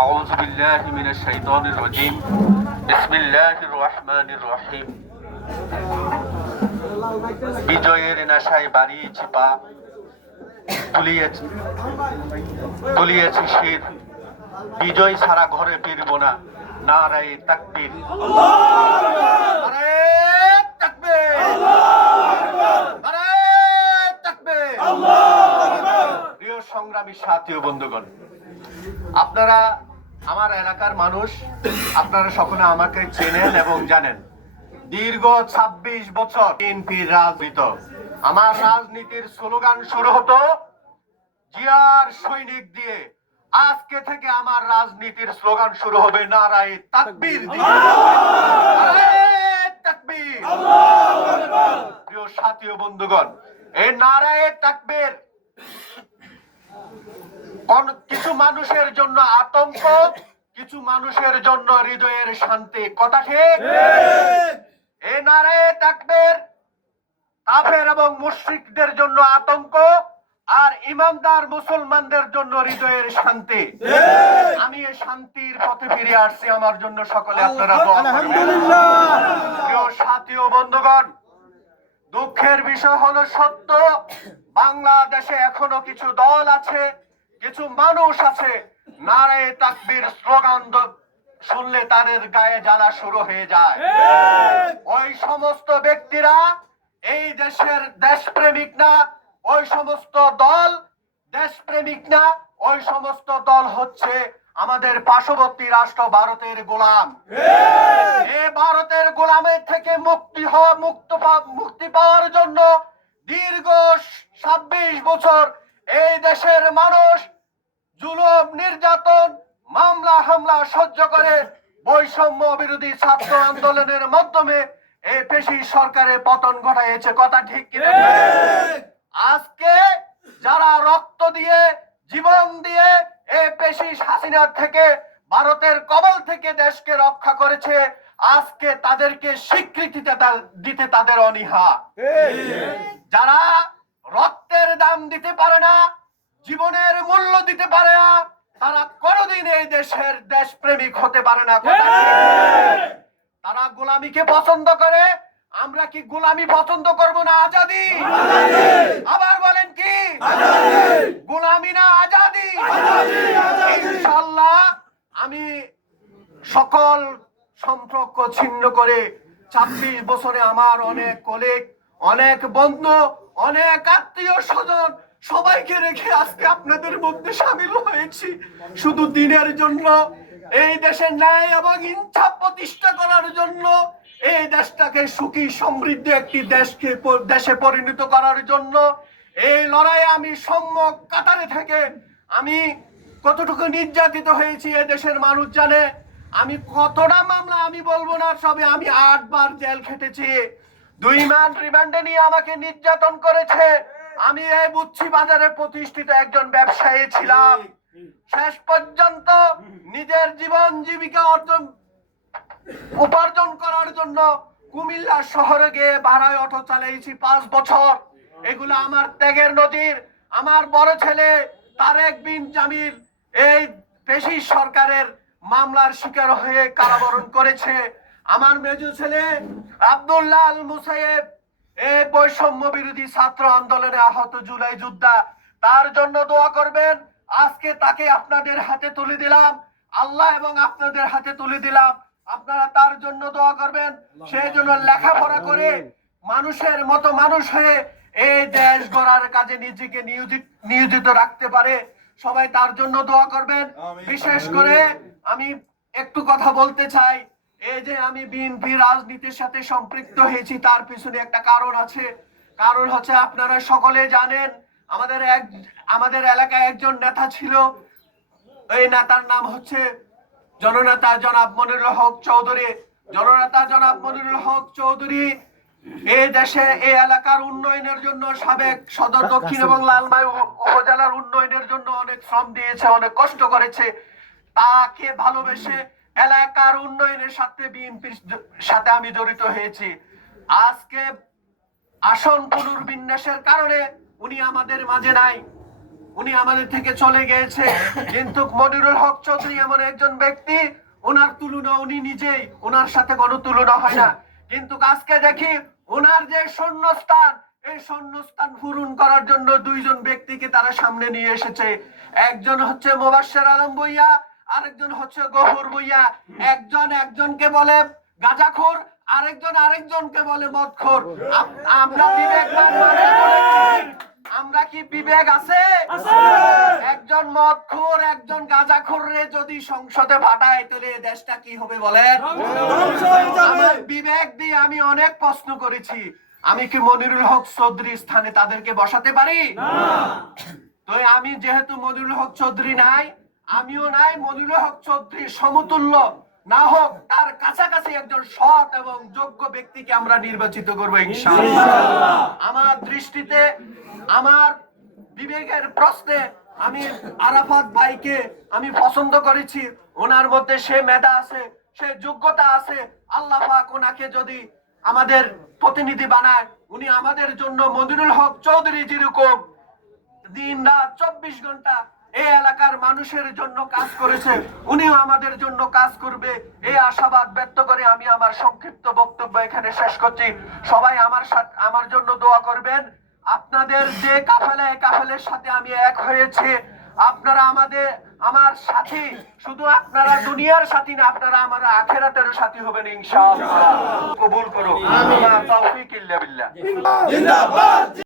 আউযু বিল্লাহি মিনাশ শাইতানির রাজীম। বিসমিল্লাহির রহমানির রহিম। বিজয়ের নেশায় বাড়িয়েছি পা, তুলিয়েছি শির, বিজয় ছাড়া ঘরে ফিরব না। নারায়ে তাকবীর, নারায়ে তাকবীর, নারায়ে তাকবীর। প্রিয় সংগ্রামী সাথী ও বন্ধুগণ, আপনারা আমার এলাকার মানুষ, আপনারা সকলে আমাকে চেনেন এবং জানেন। দীর্ঘ ২৬ বছর বিএনপির রাজনীতি। আমার রাজনীতির স্লোগান শুরু হতো জিয়ার সৈনিক দিয়ে। আজকে থেকে আমার রাজনীতির স্লোগান শুরু হবে নারায়ে তাকবীর দিয়ে। নারায়ে তাকবীর। প্রিয় সাথী ও বন্ধুগণ, এই নারায়ে তাকবীর কিছু মানুষের জন্য আতঙ্ক, কিছু মানুষের জন্য হৃদয়ের শান্তি। কথা ঠিক? এই নারায়ে তাকবীর কাফের এবং মুশরিকদের জন্য আতঙ্ক, আর ইমানদার মুসলমানদের জন্য হৃদয়ের শান্তি। আমি এই শান্তির পথে ফিরে আসছি, আমার জন্য সকলে আপনারা দোয়া করবেন। আলহামদুলিল্লাহ। প্রিয় সাথী ও বন্ধুগণ, দুঃখের বিষয় হলো সত্য, বাংলাদেশে এখনো কিছু দল আছে, কিছু মানুষ আছে, নারায়ে তাকবীর স্লোগান শুনলে তাদের গায়ে জ্বালা শুরু হয়ে যায়। ওই সমস্ত ব্যক্তিরা এই দেশের দেশপ্রেমিক না, ওই সমস্ত দল দেশপ্রেমিক না, ওই সমস্ত দল হচ্ছে আমাদের পার্শ্ববর্তী রাষ্ট্র ভারতের গোলাম। এই ভারতের গোলামের থেকে মুক্তি পাওয়ার জন্য দীর্ঘ ২৬ বছর এই দেশের মানুষ জুলুম, নির্যাতন, মামলা হামলা সহ্য করে বৈষম্য বিরোধী ছাত্র আন্দোলনের মাধ্যমে এই পেশি সরকারের পতন ঘটাইছে। কথা ঠিক কিনা? আজকে যারা রক্ত দিয়ে, জীবন দিয়ে এই পেশি হাসিনার থেকে, ভারতের কবল থেকে দেশকে রক্ষা করেছে, আজকে তাদেরকে স্বীকৃতি দিতে তাদের অনীহা। যারা রক্তের দাম দিতে পারে না, জীবনের মূল্য দিতে পারে না, তারা কোনোদিন এই দেশের দেশপ্রেমিক হতে পারে না। তারা গোলামিকে পছন্দ করে। আমরা কি গোলামি পছন্দ করব না আজাদি? আবার বলেন কি? গোলামি না আজাদি? ইনশাআল্লাহ আমি সকল সম্পর্ক ছিন্ন করে ২৬ বছরে আমার অনেক কলিগ, অনেক বন্ধু, অনেক আত্মীয় স্বজন সবাইকে রেখে আজকে আপনাদের মধ্যে সামিল হয়েছি শুধু দিনের জন্য, এই দেশের ন্যায় এবং ইনসাফ প্রতিষ্ঠা করার জন্য, এই দেশটাকে সুখী সমৃদ্ধ একটি দেশে পরিণত করার জন্য। এই লড়াইয়ে আমি সম্মুখ কাতারে থেকে আমি কতটুকু নির্যাতিত হয়েছি এই দেশের মানুষ জানে। আমি কতটা মামলা আমি বলবো না, সবে আমি ৮ বার জেল খেটেছি। ২ মাস রিমান্ডে নিয়ে আমাকে নির্যাতন করেছে। আমি এই বুচ্ছি বাজারে প্রতিষ্ঠিত একজন ব্যবসায়ী ছিলাম। শেষ পর্যন্ত নিজের জীবন জীবিকা উপার্জন করার জন্য কুমিল্লা শহরে গিয়ে ভাড়ায় অটো চালিয়েছি ৫ বছর। এগুলো আমার ত্যাগের নজির। আমার বড় ছেলে তারেক বিন জামিল এই পেশি সরকারের মামলার শিকার হয়ে কারাবরণ করেছে। আমার মেজো ছেলে আব্দুল্লাহ আল মুসাইব এই বৈষম্য বিরোধী ছাত্র আন্দোলনে আহত জুলাই যোদ্ধা, তার জন্য দোয়া করবেন। আজকে তাকে আপনাদের হাতে তুলে দিলাম, আল্লাহ এবং আপনাদের হাতে তুলে দিলাম, আপনারা তার জন্য দোয়া করবেন। সেই জন্য লেখাপড়া করে মানুষের মতো মানুষ হয়ে এই দেশ গড়ার কাজে নিজেকে নিয়োজিত রাখতে পারে, সবাই তার জন্য দোয়া করবেন। বিশেষ করে আমি একটু কথা বলতে চাই, এই যে আমি বিএনপি রাজনীতির সাথে সম্পৃক্ত হয়েছি তার পিছনে একটা কারণ আছে। কারণ হচ্ছে আপনারা সকলে জানেন, আমাদের এলাকায় একজন নেতা ছিল। এই নেতার নাম হচ্ছে জননেতা জনাব মনিরুল হক চৌধুরী। জননেতা জনাব মনিরুল হক চৌধুরী এই দেশে এই এলাকার উন্নয়নের জন্য, সাবেক সদর দক্ষিণ এবং লালমাই উপজেলার উন্নয়নের জন্য অনেক শ্রম দিয়েছে, অনেক কষ্ট করেছে। তাকে ভালোবেসে এলাকার উন্নয়নের সাথে বিএনপির সাথে আমি জড়িত হয়েছি। আজকে আসন পুনর্বিন্যাসের কারণে উনি আমাদের মাঝে নাই। উনি আমাদের থেকে চলে গিয়েছে, কিন্তু মনিরুল হক চৌধুরী এমন একজন ব্যক্তি, ওনার তুলনা উনি নিজেই, ওনার সাথে কোনো তুলনা হয় না। কিন্তু আজকে দেখি ওনার যে শূন্যস্থান, এই শূন্যস্থান পূরণ করার জন্য দুইজন ব্যক্তিকে তারা সামনে নিয়ে এসেছে। একজন হচ্ছে মোবাশ্বের আলম ভূঁইয়া, আরেকজন হচ্ছে গফুর ভূঁইয়া। একজন একজনকে বলে গাঁজাখোর, আরেকজনকে বলে মদখোর। আমরা বিবেকবান মানুষ বলে কি? আমরা কি বিবেক আছে? একজন মদখোর, একজন গাঁজাখোর রে যদি সংসদে পাঠায়, তাহলে এই দেশটা কি হবে বলেন? আমার বিবেক দিয়ে আমি অনেক প্রশ্ন করেছি, আমি কি মনিরুল হক চৌধুরী স্থানে তাদেরকে বসাতে পারি? তো আমি যেহেতু মনিরুল হক চৌধুরী নাই, আমিও নাই, মনিরুল হক চৌধুরী সমতুল্য না হোক, তার কাছাকাছি একজন সৎ এবং যোগ্য ব্যক্তিকে আমরা নির্বাচিত করবো ইনশাআল্লাহ। আমার দৃষ্টিতে, আমার বিবেকের প্রশ্নে আমি আরাফাত ভাইকে আমি পছন্দ করেছি। ওনার মধ্যে সে মেধা আছে, সে যোগ্যতা আছে। আল্লাহ পাক ওনাকে যদি আমাদের প্রতিনিধি বানায়, উনি আমাদের জন্য মনিরুল হক চৌধুরী যেরকম দিন রাত 24 ঘন্টা এই এলাকার মানুষের জন্য কাজ করেছে, উনিও আমাদের জন্য কাজ করবে, এই আশাবাদ ব্যক্ত করে আমি আমার সংক্ষিপ্ত বক্তব্য এখানে শেষ করছি। সবাই আমার জন্য দোয়া করবেন। আপনাদের যে কাফেলের সাথে আমি এক হয়েছে, আপনারা আমার সাথী, শুধু আপনারা দুনিয়ার সাথী না, আপনারা আমার আখিরাতেরও সাথী হবেন ইনশাআল্লাহ। কবুল করো। আমিন। তাওফিক ইল্লা বিল্লাহ। জিন্দাবাদ।